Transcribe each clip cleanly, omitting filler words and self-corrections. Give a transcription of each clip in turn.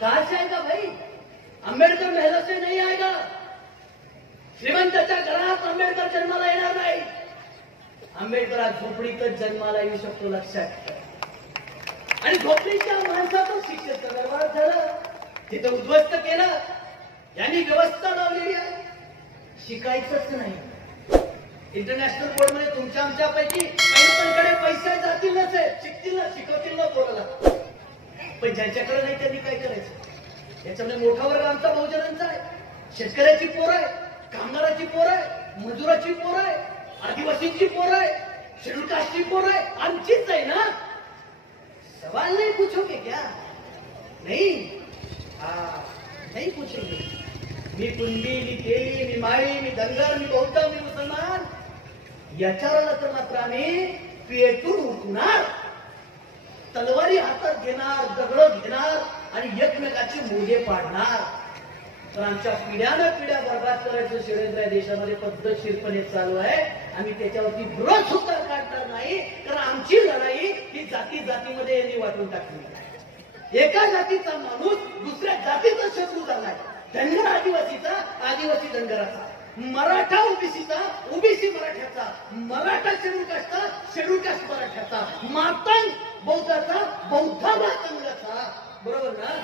कहां से आएगा भाई? आंबेडकर महल से नहीं आएगा. श्रीमंताच्या घरात आंबेडकर जन्माला येणार नाही. आंबेडकर झोपडीतच जन्माला येऊ शकतो, लक्षात ठेवा. आणि झोपडीच्या माणसाचं शिक्षेचं निर्माण झालं, तिथं उद्ध्वस्त केलं. यांनी व्यवस्था लावलेली आहे, शिकायचंच नाही. इंटरनॅशनल बोर्ड मध्ये तुमच्या आमच्यापैकी काही लोकांकडे पैसे जातील नसे, शिकतील ना, शिकवतील ना पोराला. पण ज्यांच्याकडे नाही त्यांनी काय करायचं? याच्यामध्ये मोठा वर्ग आमचा बहुजनांचा आहे. शेतकऱ्याची पोर आहे, कामगाराची पोर आहे, मजुराची पोर आहे, आदिवासीची पोर आहे, शेड्यूल कास्टची पोर आहे, आमचीच आहे ना. सवाल नहीं पूछोगे क्या? नहीं, नहीं पूछेंगे. मी कुणबी, मी तेली, मी माळी, मी धनगर, मी बौद्ध, मी मुसलमान, याच्यावर तर मात्र आम्ही पेटून उठणार, तलवारी हातात घेणार, दगड घेणार आणि एकमेकाची मोजे पाडणार. तर आमच्या पिढ्यानं पिढ्या बर्बाद करायचं षडयंत्र या देशामध्ये पद्धतशीरपणे चालू आहे. आम्ही त्याच्यावरती विरोध सुद्धा काढणार नाही, कारण आमची लढाई ही जाती जातीमध्ये यांनी वाटून टाकली. एका जातीचा माणूस दुसऱ्या जातीचा शत्रू झालाय. धनगर आदिवासीचा, आदिवासी धनगराचा, मराठा ओबीसीचा, ओबीसी मराठ्याचा, मराठा शेड्यूल कास्टचा, शेड्यूल कास्ट मराठ्याचा, मातंग बौद्धाचा, बौद्ध मातंगाचा. बरोबर ना?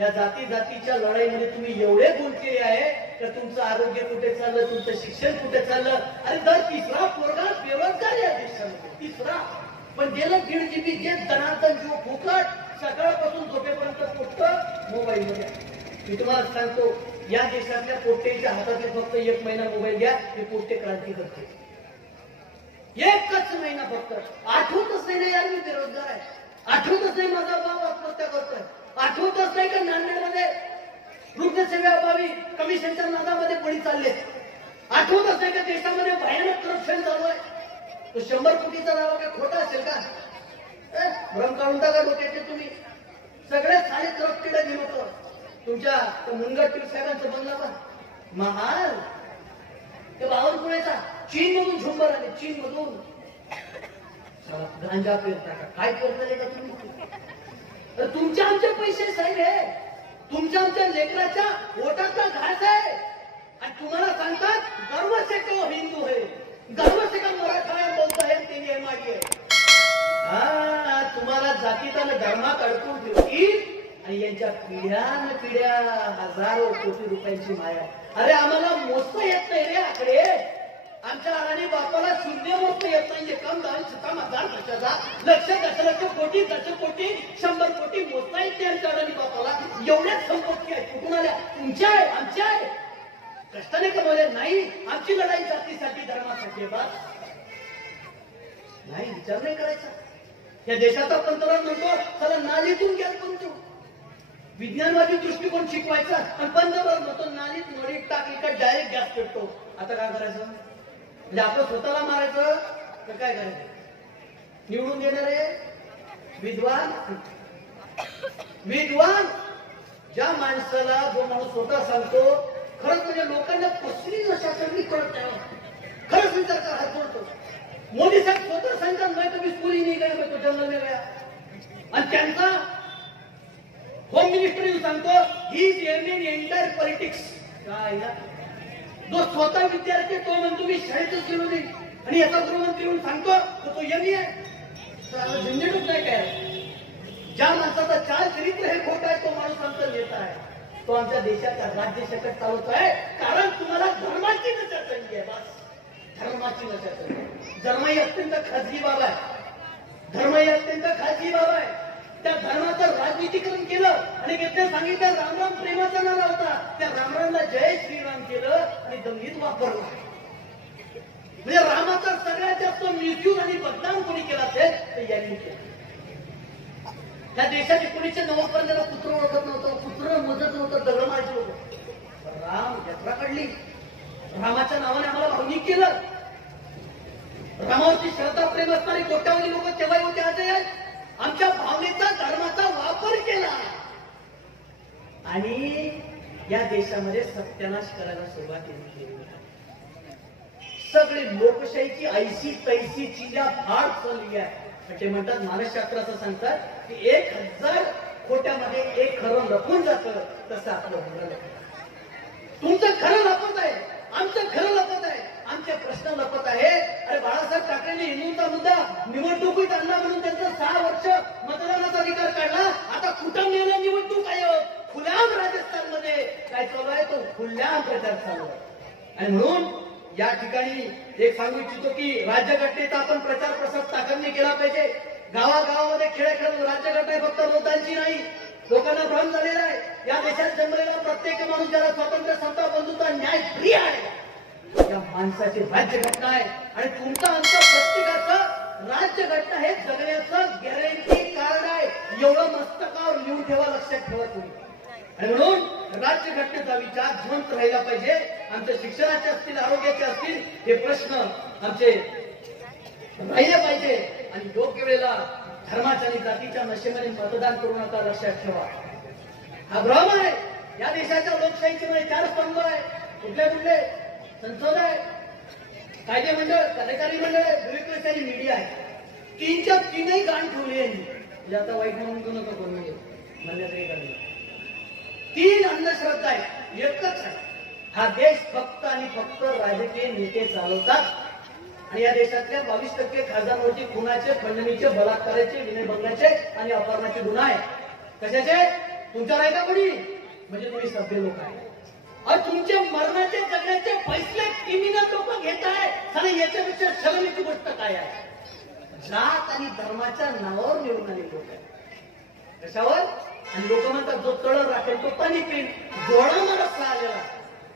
या जाती जातीच्या लढाईमध्ये तुम्ही एवढे गुंतलेले आहे तर तुमचं आरोग्य कुठे चाललं, तुमचं शिक्षण कुठे चाललं. अरे दर तिसरा पोरगा बेरोजगार या देशामध्ये, तिसरा. पण गेलं 1.5 GB जे धनार्दन जीव फुकट, सकाळपासून झोपेपर्यंत पोट्ट मोबाईल मध्ये. मी तुम्हाला सांगतो, या देशातल्या पोट्टेच्या हातातले फक्त 1 महिना मोबाईल घ्या, हे पोट्टे क्रांती करते. 1च महिना फक्त. आठवतच नाही यार मी बेरोजगार आहे, आठवतच नाही माझा भाव आत्महत्या करतोय, आठवतच नाही का नांदेडमध्ये रुग्णसेवेअभावी कमिशनच्या नादामध्ये बळी चालले, आठवतच नाही का देशामध्ये भयानक करप्शन चालू आहे. तो 100 कोटीचा दावा काय खोटा असेल का? भ्रम काढून टाका डोक्याचे तुम्ही. सगळे सारे करप्टेड आहे. तुमच्या मुनगट साहेबांचं बंगला पण महाल, ते बावनकुळेचा चीन मधून झुंबर आले, चीन मधून. गांजा पेरता का काय पेरताय का तुम्ही? तुमच्या आमचे पैसे साहेब आहे, तुमच्या आमच्या लेकराच्या ओटाचा घास आहे. आणि तुम्हाला सांगतात गर्व से को हिंदू है, गर्व से का मराठा है, बौद्ध है, तेली है, मागी है. तुम्हाला जातीचा धर्मात अडकून ठेवतील आणि यांच्या पिढ्यान पिढ्या हजारो कोटी रुपयांची माया. अरे आम्हाला मोजता येत नाही रे आकडे. आमच्या अडाणी बापाला शून्य मोजता येत नाही. कम 10,000 कशाचा, लक्ष दशलक्ष कोटी, दशकोटी, 100 कोटी मोजता येत नाही आमच्या अडाणी बापाला. एवढ्याच संपत्ती आहे. कुठून आल्या? तुमच्या आहे, आमच्या आहे. कष्टाने कमवले नाही. आमची लढाई जातीसाठी, धर्मासाठी आहे. बस नाही, विचार नाही करायचा. या देशाचा पंतप्रधान म्हणतो चला नालीतून गॅस बनतो, विज्ञानवादी दृष्टिकोन शिकवायचा. आणि पंतप्रधान म्हणतो नालीत नळी टाकली का डायरेक्ट गॅस पेटतो. आता काय करायचं? म्हणजे आपलं स्वतःला मारायचं तर काय करायचं? निवडून देणारे विद्वान, विद्वान ज्या माणसाला, जो माणूस स्वतः सांगतो खरंच म्हणजे लोकांना कसली शास्त्रज्ञ कळत नाही. खरंच विचार करा, हात जोडतो. मोदी साहेब स्वतः सांगतात मैं कभी स्कूल ही नहीं गया, मैं तो जंगल में गया. आणि त्यांचा होम मिनिस्टर सांगतो he is um in entire politics. काय ना, जो स्वतः विद्यार्थी तो म्हणतो मी शाळेतच गेलो नाही, आणि याचा गृहमंत्री म्हणून सांगतो तो एमई आहे. झंझटच नाही काय. ज्या माणसाचा चाल चरित्र हे खोट आहे तो माणूस आमचा नेता आहे. तो आमच्या देशाचा राज्य शकट चालवतो आहे कारण तुम्हाला धर्माची नशा चढली आहे. बस धर्माची नशा चढली. धर्म ही अत्यंत खाजगी बाब आहे. धर्म ही अत्यंत खाजगी बाब आहे. त्या धर्माचं राजनीतीकरण केलं आणि घेतलं सांगितलं रामराम प्रेमाचा नारा होता. त्या रामरामला जय श्रीराम केलं आणि दंगीत वापरला. म्हणजे रामाचा सगळ्यात जास्त मिसयूज आणि बदनाम कोणी केला असेल तर यांनी केला. त्या देशात 1990 पर्यंत पुत्र ओळखत नव्हतं, पुत्र मोजत नव्हतं, दगड मारत होतं. राम यात्रा काढली, रामाच्या नावाने आम्हाला भावनिक केलं. रामावरची श्रद्धा प्रेम असणारी कोट्यावधी लोक तेव्हा होते, आजही आहेत. आमच्या भावनेचा, धर्माचा वापर केला आणि या देशामध्ये सत्यानाश करायला सुरुवात केली. सगळी लोकशाहीची ऐशी तैशी चिंध्या फार चालली आहे. ते म्हणतात मानसशास्त्र असं सांगतात की 1000 खोट्यामध्ये एक खरं लपून जातं, तसं आपलं होणार. तुमचं खरं लपत आहे, आमचं खरं लपत आहे, आमचे प्रश्न लपत आहे. अरे बाळासाहेब ठाकरेंनी हिंदूंचा मुद्दा निवडणुकीत आणला म्हणून त्यांचा 6 वर्ष मतदानाचा अधिकार काढला. आता कुठं नेलं निवडणूक आयोग? खुल्याम राजस्थानमध्ये काय चालू आहे, तो खुल्याम प्रचार चालू आहे. आणि म्हणून या ठिकाणी एक सांगू इच्छितो की राज्यघटनेचा आपण प्रचार प्रसार ताकदने केला पाहिजे. गावागावामध्ये खेळ खेळून राज्यघटना फक्त मतांची नाही, लोकांना भ्रम झालेला आहे. या देशात जन्मलेला प्रत्येक माणूस ज्याला स्वातंत्र्य, समता, बंधुता, न्याय प्रिय आहे, या माणसाची राज्यघटना आहे. आणि तुमचं आमचं प्रत्येकाचं राज्यघटना हे जगण्याचं गॅरंटी कार्ड आहे. एवढं मस्तकावर लिहून ठेवा, लक्षात ठेवा तुम्ही. आणि म्हणून राज्यघटनेचा विचार जिवंत राहिला पाहिजे. आमच्या शिक्षणाचे असतील, आरोग्याचे असतील, हे प्रश्न आमचे राहिले पाहिजे. आणि योग्य वेळेला धर्माच्या आणि जातीच्या नशेमध्ये मतदान करू नका, लक्षात ठेवा. हा भ्रम आहे. या देशाच्या लोकशाहीचे 4 स्तंभ आहे. कुठले कुठले? संसद आहे, कायदे मंडळ, कार्यकारी मंडळ आहे, ब्युरोक्रेसी आणि मीडिया आहे. 3च्या 3ही गाण ठेवली आहे. म्हणजे आता वाईट म्हणून नका करून म्हणण्याचं काही कारण नाही. 3 अंधश्रद्धा आहे, एकच आहे. हा देश फक्त आणि फक्त राजकीय नेते चालवतात. आणि या देशातल्या 22% खासदारांवरती खुनाचे, खंडणीचे, बलात्काराचे, विनयभंगाचे आणि अपहरणाचे गुन्हा आहे. कशाचे? तुमच्यावर आहे का कोणी? म्हणजे तुम्ही सभ्य लोक आहे. और तुमचे मरणाचे, जगण्याचे पैसे क्रिमिनल लोक घेत आहे. साले याच्यापेक्षा शरमेची गोष्ट काय आहे? जात आणि धर्माच्या नावावर निवडून आलेले लोक आहे. कशावर? आणि लोक म्हणतात जो तळ राखेल तो पाणी पिईल. गोळा मारत आलेला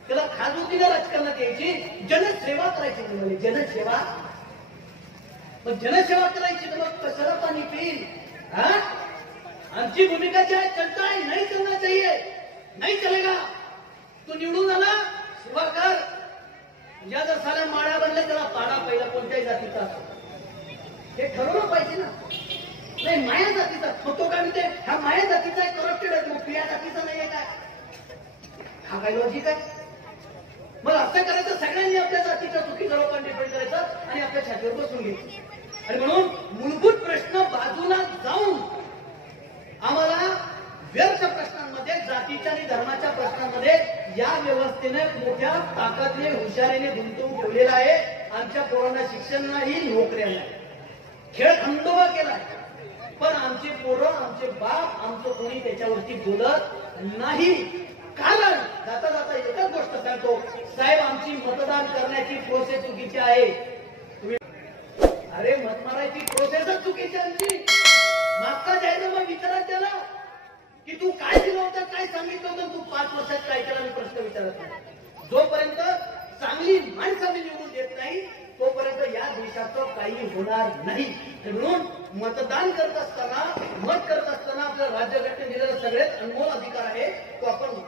त्याला खाजवतीला राजकारणात यायची, जनसेवा करायची. तुम्हाला जनसेवा, मग जनसेवा करायची तर मग कशाला पाणी पिईल? आमची भूमिका जी आहे, चलता है, नहीं चलना चाहिए, नहीं चलेगा. तू निवडून आला, सेवा कर. या जर साऱ्या माळ्या बनल्या त्याला पाडा, पहिला कोणत्याही जातीचा असतो. हे ठरवलं पाहिजे ना. नाही माया जातीचा तो काय म्हणते, हा माया जातीचा आहे, करप्टेड आहे, मग या जातीचा नाहीये काय? हा काय लॉजिक आहे? मग असं करायचं, सगळ्यांनी आपल्या जातीच्या चुकीच्या लोकांना डिपेंड करायचं आणि आपल्या छातीवर बसून घ्यायचं. आणि म्हणून मूलभूत प्रश्न बाजूला जाऊन आम्हाला व्यर्थ प्रश्नांमध्ये, जातीच्या आणि धर्माच्या प्रश्नांमध्ये या व्यवस्थेने मोठ्या ताकदीने, हुशारीने गुंतवून ठेवलेला आहे. आमच्या पोरांना शिक्षण नाही, नोकऱ्या नाही, खेळ खंडोबा केला. पण आमची पोरं, आमचे बाप, आमचं कोणी त्याच्यावरती बोलत नाही. कारण जाता जाता एकच गोष्ट सांगतो, साहेब आमची मतदान करण्याची प्रोसेस चुकीची आहे. अरे मत मारायची प्रोसेसच चुकीची आमची. मागचा जाहीरनामा विचारा त्याला की तू काय दिलं होतं, काय सांगितलं होतं, तू 5 वर्षात काय केलं, मी प्रश्न विचारत नाही. जोपर्यंत चांगली माणसं निवडून देत नाही तोपर्यंत या देशाचं काही होणार नाही. म्हणून मतदान करत असताना, मत करत असताना आपल्या राज्यघटनेने दिलेला सगळ्यात अनमोल अधिकार आहे तो आपण